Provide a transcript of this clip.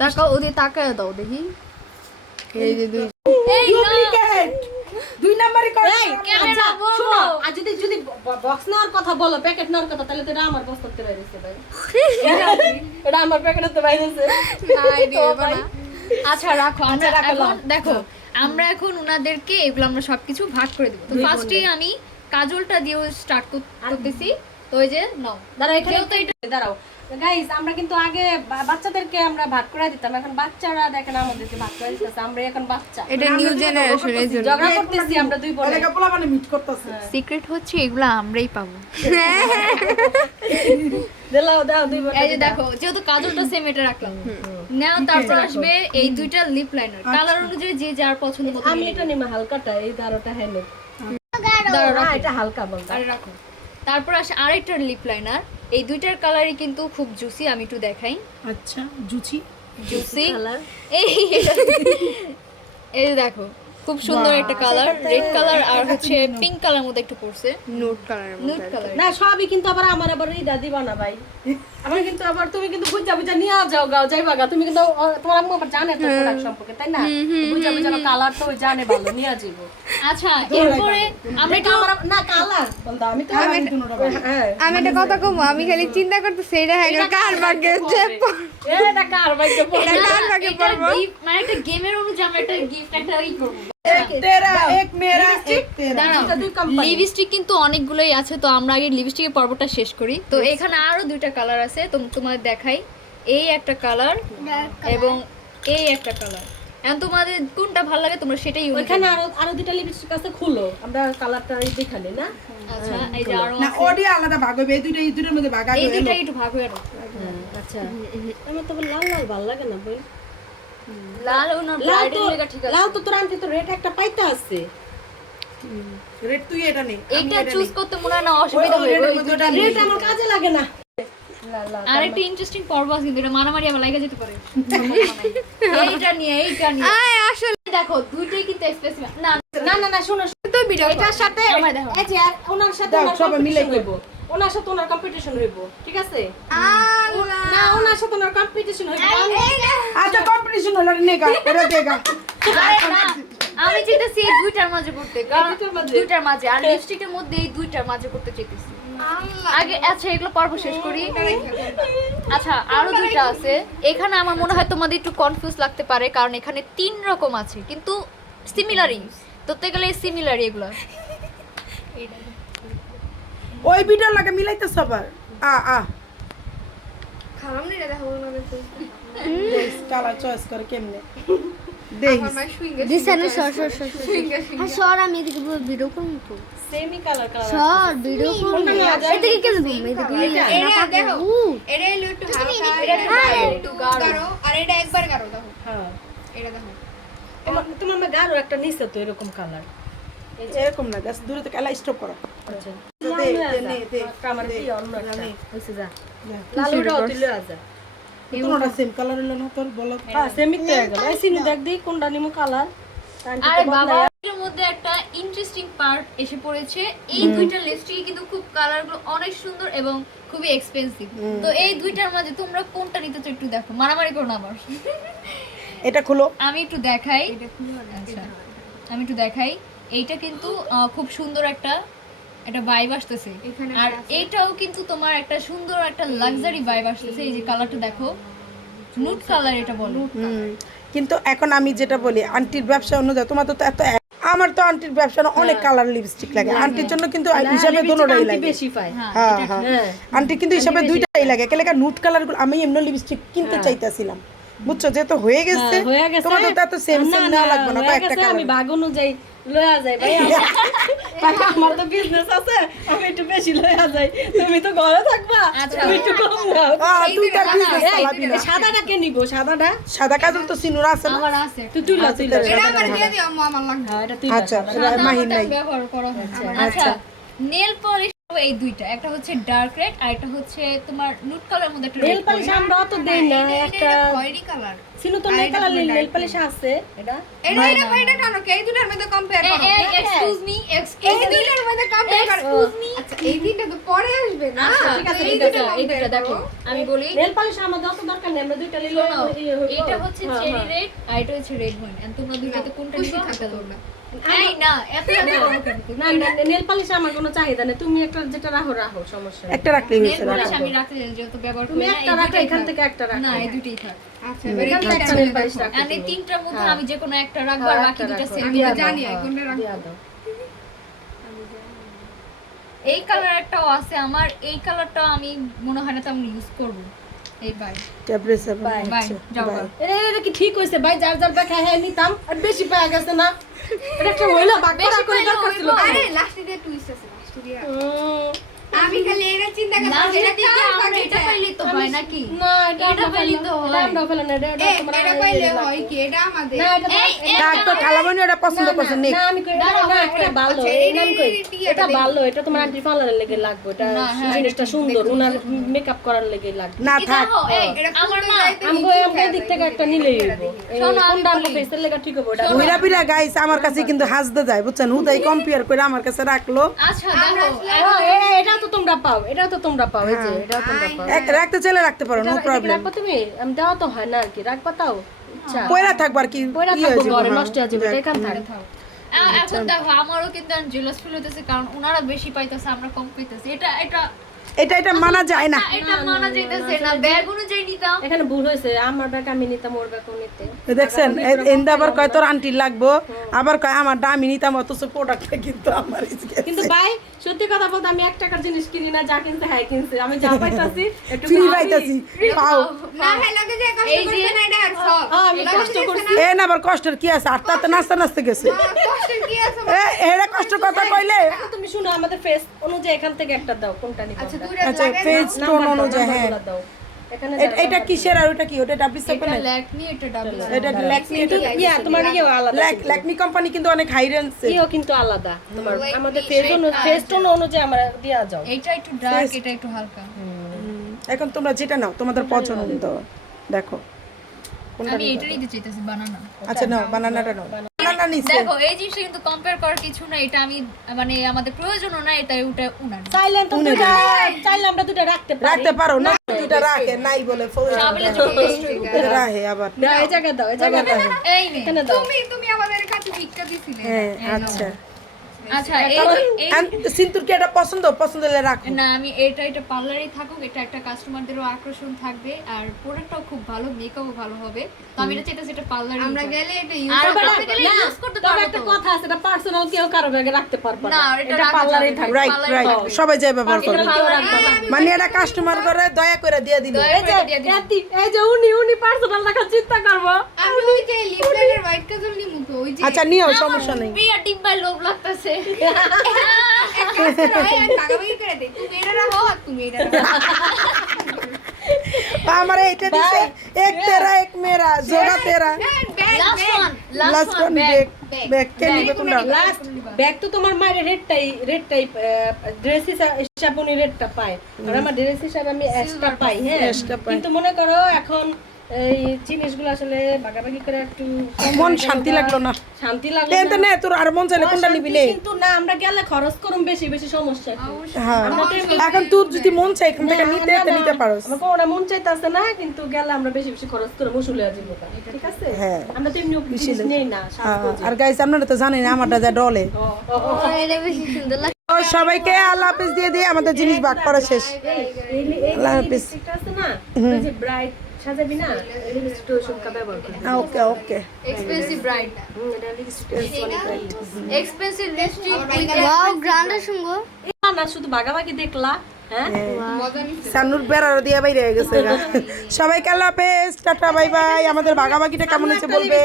তাকাও ওদের তাকায় দাও দেখি এই যে দুই ডুপ্লিকেট দুই নাম্বারই করে এই ক্যামেরা শোনো আর যদি বক্স নেওয়ার কথা বলো প্যাকেট নেওয়ার কথা তাহলে তো এটা আমার বক্স করতে বাইরেছে ভাই এটা আমার প্যাকেটে তো বাইরেছে নাই দিও না আচ্ছা রাখো আমরা আচ্ছা, রাখলাম। এখন দেখো আমরা এখন উনাদেরকে এগুলো আমরা সবকিছু ভাগ করে দেব তো দুই ফার্স্টে বোনের। আমি কাজলটা দিয়ে স্টার্ট করতেছি তো ওই যে নাও দাঁড়াও এখানে যেহেতু এটা দাঁড়াও গাইস আমরা কিন্তু আগে বাচ্চাদেরকে আমরা ভাগ করে দিতাম এখন বাচ্চারা দেখেন আমাদেরকে ভাগ করে দিতেছে আমরা এখন বাচ্চা এটা নিউ জেনারেশনের জন্য ঝগড়া করতেছি আমরা দুই বোনে এলাকা পোলা মানে মিট করতেছে সিক্রেট হচ্ছে এগুলো আমরাই পাবো দাও দুই বোনে এই যে দেখো যেহেতু কাজলটা সেম এটা রাখলাম নাও তারপর আসবে এই দুইটা লিপ লাইনার কালার অনুযায়ী যে যার পছন্দ মতো আমি নিয়ে এটা নিমা হালকাটা এই দাঁড়োটা হ্যাঁ দাঁড়াও, না রাখো। এটা হালকা বলতা আরে রাখো তারপর আসে আরেকটা লিপ লাইনার এই দুইটার কালারই কিন্তু খুব জুসি আমি একটু দেখাই আচ্ছা জুচি জুসি কালার এই এই যে দেখো খুব সুন্দর একটা কালার রেড কালার আর হচ্ছে পিঙ্ক কালার মধ্যে একটু পড়ছে নোট কালারের নুড কালার না সবই কিন্তু আবার আমার আবার ইদা দিবা না ভাই আমার কিন্তু আবার তুমি কিন্তু বুঝা বুঝা নিয়ে যাও গাও যাইবা গা তুমি কিন্তু তোমার আম্মু আবার জানে তো প্রোডাক্ট সম্পর্কে তাই না বুঝা বুঝা কালার তো ওই জানে ভালো নিয়ে যাইবো আচ্ছা এরপরে আমরা এটা আমার না কালার বলতা আমি তো হ্যাঁ আমি একটা কথা কমু আমি খালি চিন্তা করতেছি এটা হ্যাঁ কার ভাগ্যে যে এটা কার ভাই এটা কার ভাগ্যে এটা পড়বো gift, মানে একটা গেমের অনুযায়ী আমরা একটা গিফট একটা ই করব তেরা এক মেরা এক তেরা দাঁড়াও এটা দুই কোম্পানি লিপস্টিক কিন্তু অনেকগুলোই আছে তো আমরা আগে লিপস্টিকের পর্বটা শেষ করি তো এখানে আরো দুইটা কালার আছে তো তোমাদের দেখাই এই একটা কালার এবং এই একটা কালার এখন তোমাদের কোনটা ভালো লাগে তোমরা সেটাই ইউজ ওখানে আরো দুটো লিপস্টিক আছে খুলো আমরা কালারটা দেখালি না আচ্ছা এই যে আরো না ওডি আলাদা ভাগ হবে এই দুইটার মধ্যে ভাগ এই হবে দুইটা একটু ভাগ হয়ে রাখো আচ্ছা আমার তো লাল লাল ভালো লাগে না বল লাল ও না লাল ব্রাইডাল তো লেগা ঠিক আছে লাল তো তোর আনতে তো রেট একটা পাইতে আছে রেড তুই এটা নে এইটা চুজ করতে মনে হয় না অসুবিধা হবে ওই দুইটা রেট আমার কাজে লাগে না লাল লাল আর একটা ইন্টারেস্টিং পর্ব আছে কিন্তু এটা মারামারি আবার লাগা যেতে পারে এইটা নিয়ে আয় আসলে দেখো দুইটাই কিন্তু স্পেসিফিক না না না না শোনো তো ভিডিও এটার সাথে আমার দেখো। এই যে আর ওনার সাথে দাও, ওনার সবাই মিলে competition হইব ওনার সাথে ওনার কম্পিটিশন হইব ঠিক আছে আল্লাহ না ওনার সাথে ওনার কম্পিটিশন হইব আচ্ছা কম্পিটিশন হলো নেগা এটা দেগা আরে না, আমি চাইতেছি এই দুইটার মাঝে করতে কারণ দুইটার মাঝে? দুইটার মাঝে আর লিপস্টিকের মধ্যে এই দুইটার মাঝে করতে চাইতেছি আগে আচ্ছা এগুলো পর্ব শেষ করি আচ্ছা আরো দুইটা আছে এখানে আমার মনে হয় তোমাদের একটু কনফিউজ লাগতে পারে কারণ এখানে 3 রকম আছে কিন্তু সিমিলারই ধরতে গেলে সিমিলারই এগুলো ওই ভিডিও লাগে মিলাইতে সবার আ খারাপ নেই রে দেখো না কালার চয়েস করে কেমনে দেখ দিশানে সর সর সর আর সর আমি এদিকে ভিডিও করব তো সেমি কালার কালার সর ভিডিও করব এদিকে কেন তুমি এদিকে এটা দেখো এটা হলো একটু হালকা এটা একটু গাঢ় আর এটা একবার গাঢ় দেখো হ্যাঁ এটা দেখো তোমার মা গাঢ় একটা নিছে তো এরকম কালার এরকম না জাস্ট দূরে থেকে এলা স্টপ করো আচ্ছা দে আমার কি অন্য একটা নে। হইছে যা যা। লাল ওটাও তুলে আজা কোনটা সেম কালার হলো না তোর বলো হ্যাঁ সেমি তো গেল এই সিনু দেখ দি কোনটা নিমু কালার আরে বাবা এর মধ্যে একটা ইন্টারেস্টিং পার্ট এসে পড়েছে এই দুইটা লিপস্টিক কিন্তু খুব কালারগুলো অনেক সুন্দর এবং খুবই এক্সপেন্সিভ তো এই দুইটার মাঝে তোমরা কোনটা নিতে চাও একটু দেখো মারামারি করো না আবার এটা খুলো আমি একটু দেখাই আচ্ছা আমি একটু দেখাই এইটা কিন্তু খুব সুন্দর একটা ভাইব আসতেছে আর এইটাও কিন্তু তোমার একটা সুন্দর একটা লাক্সারি ভাইব আসতেছে এই যে কালারটা দেখো নুড কালার এটা বলো কিন্তু এখন আমি যেটা বলি আন্টির ব্যবসা অনুযায়ী তোমার তো এত আমার তো আন্টির ব্যবসা না অনেক কালার লিপস্টিক লাগে আন্টির জন্য কিন্তু হিসাবে দুটোটাই লাগে বেশি পায় হ্যাঁ হ্যাঁ হ্যাঁ আন্টি কিন্তু হিসাবে দুইটাই লাগে কেলে নুট কালার গুলো আমি এমনি লিপস্টিক কিনতে চাইতেছিলাম বুঝছো যেহেতু হয়ে গেছে হয়ে গেছে তোমার তো এত সেম সেম নেওয়া লাগবে না হয়ে একটা গেছে, আমি কালার ভাগ অনুযায়ী লয়া যাই ভাই আমার তো বিজনেস আছে আমি একটু বেশি লয়া যাই তুমি তো ঘরে থাকবা আচ্ছা। তুমি একটু কম নাও তুই তার বিজনেস এই, চালাবি না সাদাটা কে নিব সাদাটা সাদা কাজল তো সিনুর আছে না আমার আছে তুই তুইলা তুইলা এটা আমার দিয়ে দিও আম্মু আমার লাগবে হ্যাঁ এটা তুইলা আচ্ছা এটা মাহিন নাই ব্যবহার করা হয় আচ্ছা নেল পলিশ এই দুইটা একটা হচ্ছে ডার্ক রেড আর একটা হচ্ছে তোমার নুড কালার মধ্যে একটা নেল পালিশ আমরা তো দেই না একটা খয়েরি কালার সিনু তো নেই কালার নেল পালিশ আছে এটা এটা কেন কে এই দুটার মধ্যে কম্পেয়ার করো এক্সকিউজ মি এই দুটার মধ্যে কম্পেয়ার করো এক্সকিউজ মি আচ্ছা এই দুইটা তো পরে আসবে না ঠিক আছে, এই ঠিক দুটো এই দুটো দেখো আমি বলি নেল পালিশ আমাদের অত দরকার নেই আমরা দুইটা নিলে এটা হচ্ছে চেরি রেড আর এটা হচ্ছে রেড ওয়াইন এন্ড তোমরা দুইটাতে কোনটা নিবে একটা তোমরা এই না এত এত করো কেন তুমি? না নেল পালিশ আমার কোনো চাহিদা নেই তুমি একটা যেটা রাখো সমস্যা নেই একটা রাখলেই নেল হয়েছে পালিশ আমি রাখতে চাই যেহেতু ব্যবহার তুমি করি না একটা রাখো এখান থেকে একটা রাখো না এই দুটোই থাক আচ্ছা এখান থেকে একটা নেল পালিশ রাখো আর এই তিনটার মধ্যে আমি যে কোনো একটা রাখবো আর বাকি দুটো সেট আমি জানি কোনটা রাখবো দিয়া দাও এই কালার একটাও আছে আমার এই কালারটা আমি মনে হয় না তো আমি ইউজ করব এই বাই টেম্পারেচার বাই যাও বাই। এটা কি ঠিক হইছে ভাই যার যার দেখা হ্যাঁ নিতাম আর বেশি পাওয়া গেছে না এটা একটা হইলো বাকিটা করে দরকার ছিল আরে লাস্টে দিয়ে টুইস্ট আছে লাস্টে দিয়ে আমি খালি এটা চিন্তা করছি লাস্টের এটা দিকে কার আমরা বাকি এটা পাইলে তো হয় নাকি না এটা এটা পাইলে তো হয়। আমরা ফেলে না এটা তোমরা এটা পাইলে হয় কি এটা আমাদের না এটা এই এই ডাক তো খালামণি ওটা পছন্দ করছে নিক না আমি কই না এটা ভালো আচ্ছা, এটা আমি কই এই এটা ভালো এটা তোমার আন্টি পার্লারের লেগে লাগবে এটা জিনিসটা সুন্দর উনার মেকআপ করার লেগে লাগবে না থাক দেখো এই এটা আমার খুলতে না যাইতে আমগো দিক থেকে একটা নিলেই হইবো এই শোনো, আমি কোনটা আমগো বলি। ফেসের লেগে ঠিক হবে ওটা ঘুরা ফিরা গাইস আমার কাছে কিন্তু হাসতে যায় বুঝছেন হুদাই কম্পেয়ার করে আমার কাছে রাখলো আচ্ছা দেখো এটা তো তোমরা পাও এটা তো তোমরা পাও এই যে এটা তোমরা পাও রাখতে চাইলে রাখতে পারো নো এটা কি প্রবলেম রাখবা তুমি আমি দেওয়া তো হয় না আর কি রাখবা তাও আচ্ছা পয়রা থাকবার কি পয়রা ইয়ে থাকবো হয়ে ঘরে যাবে, নষ্ট হয়ে যাবে হ্যাঁ। এখান থাক এখন দেখো আমারও কিন্তু জেলাস ফিল হইতেছে কারণ ওনারা বেশি পাইতেছে আমরা কম পাইতেছি এটা এটা এটা মানা যায় না এটা মানা যাইতেছে না ব্যাগ অনুযায়ী নিতাম এখানে ভুল হয়েছে আমার ব্যাগ আমি নিতাম ওর ব্যাগ ও নিতে দেখছেন এন্দা আবার কয় তোর আন্টি লাগবো আবার কয় আমার দামি নিতাম অথচ প্রোডাক্টটা কিন্তু আমার কিন্তু ভাই সত্যি কথা বলতে আমি 1 টাকার জিনিস কিনি না যা কিনতে হ্যাঁ কিনছে আমি যা পাইতাছি একটু ফ্রি পাইতাছি পাও না হ্যাঁ লাগে যে কষ্ট এই যে- করছে না এটা আর সব আমি কষ্ট করছি এ না আবার কষ্টের কি আছে আর তাতে নাচতে নাচতে গেছে কষ্টের কি আছে এরা কষ্ট কথা কইলে তুমি শুনো আমাদের ফেস অনুযায়ী এখান থেকে একটা দাও কোনটা নিবা আচ্ছা আমরা? দুইটা আচ্ছা লাগে ফেজ টোন নাম্বার অনুযায়ী হ্যাঁ নাম্বারগুলো দাও এখানে এটা কিসের আর ওটা কি ওটা ডাব্লিউ এটা সেভেন ল্যাকমি এটা ডাবল এটা ল্যাকমি কিন্তু ইয়া তোমার ইয়ে আলাদা ল্যাকমি কোম্পানি কিন্তু অনেক হাই রেঞ্জে ইও কিন্তু আলাদা তোমার আমাদের ফেস টোন অনুযায়ী আমরা দিয়া যাও এটা একটু ডার্ক এটা একটু হালকা এখন তোমরা যেটা নাও তোমাদের পছন্দ দেখো কোনটা আমি নিবা? এটা নিতে চাইতেছি বানানা আচ্ছা নাও বানানাটা নাও বানানা নিছে দেখো এই জিনিসটা কিন্তু কম্পেয়ার করার কিছু না এটা আমি মানে আমাদের প্রয়োজনও না এটা ওটা উনার চাইলেন তো দুটা চাইলে আমরা দুটা রাখতে পারি রাখতে পারো না দুইটা রাখে নাই বলে সাবলে যথেষ্ট রাখে আবার দাও এই জায়গা দাও এই জায়গা দাও এই নে এখানে দাও তুমি আমাদের কাছে ভিক্ষা দিছিলে হ্যাঁ আচ্ছা আচ্ছা এই এই সিন্তুর কি এটা পছন্দ হলে রাখো না আমি এটা পার্লারেই থাকুক এটা একটা কাস্টমারদেরও আকর্ষণ থাকবে আর প্রোডাক্টটাও খুব ভালো মেকআপও ভালো হবে তো আমি এটা চাইতেছি এটা পার্লারে আমরা গেলে এটা আর ইউজ আপনি গেলে ইউজ করতে তবে পারবো একটা তো। কথা আছে এটা পার্সোনাল কেউ কারো ব্যাগে রাখতে পারবে না না এটা এটা রাখা পার্লারেই যাবে। থাকবে রাইট পার্লারে রাইট থাকবে। সবাই যাই ব্যবহার করবে এটা কেউ রাখবে না মানে এটা কাস্টমার করে দয়া করে দিয়ে দিল দয়া করে দিয়ে দিন। এই যে উনি পার্সোনাল রাখা চিন্তা করবো আমি ওই যে লিপলাইনের হোয়াইট কাজল নিমু তো ওই যে আচ্ছা নিও সমস্যা নেই প্রিয়া ডিব্বায় লোভ লাগতেছে ভাগাভাগি করে দে তুমি এটা রাখো আর তুমি এটা রাখো আমার এটা দিছে এক তেরা এক মেরা জোড়া তেরা লাস্ট ওয়ান লাস্ট কোন ব্যাগ ব্যাগ কে নিবে কোনটা লাস্ট ব্যাগ তো তোমার মায়ের রেডটাই ড্রেস হিসাবে উনি রেডটা পায় আর আমার ড্রেস হিসাবে আমি এক্সট্রা পাই হ্যাঁ Extra পাই। কিন্তু মনে করো এখন এই জিনিসগুলো আসলে ভাগাভাগি করে একটু মন শান্তি লাগলো না শান্তি লাগলো তেন নে তোর আর মন চাইলে কোনটা নিবি নে কিন্তু না আমরা গেলে খরচ করুম বেশি বেশি সমস্যা একটু। হ্যাঁ এখন তোর যদি মন চাই এখান থেকে নিতে তো নিতে পারোস আমার কোনো মন চাইতেছে না কিন্তু গেলে আমরা বেশি বেশি খরচ করে মুসুলে যাবো ঠিক আছে হ্যাঁ। আমরা তো এমনি জিনিস নেই না আর গাইস আপনারা তো জানেন আমারটা যা ডলে এটা বেশি সুন্দর লাগে ও সবাইকে আল্লাহ হাফেজ দিয়ে দিয়ে আমাদের জিনিস ভাগ করা শেষ আল্লাহ হাফেজ লিপস্টিকটা আছে না ওই যে ব্রাইট সাজাবি না এই লিপস্টিকটা সুলকা ব্যবহার করি ওকে ওকে এক্সপেন্সিভ ব্রাইট এটা লিপস্টিক এক্সপেন্সিভ লিপস্টিক ওয়াও গ্রান্ডের সঙ্গ না শুধু ভাগাভাগি দেখলা হ্যাঁ সানুর বেড়ার দিয়ে বাইরে গেছে সবাইকে আল্লাহ হাফেজ টাটা বাই বাই আমাদের ভাগাভাগিটা কেমন হয়েছে বলবে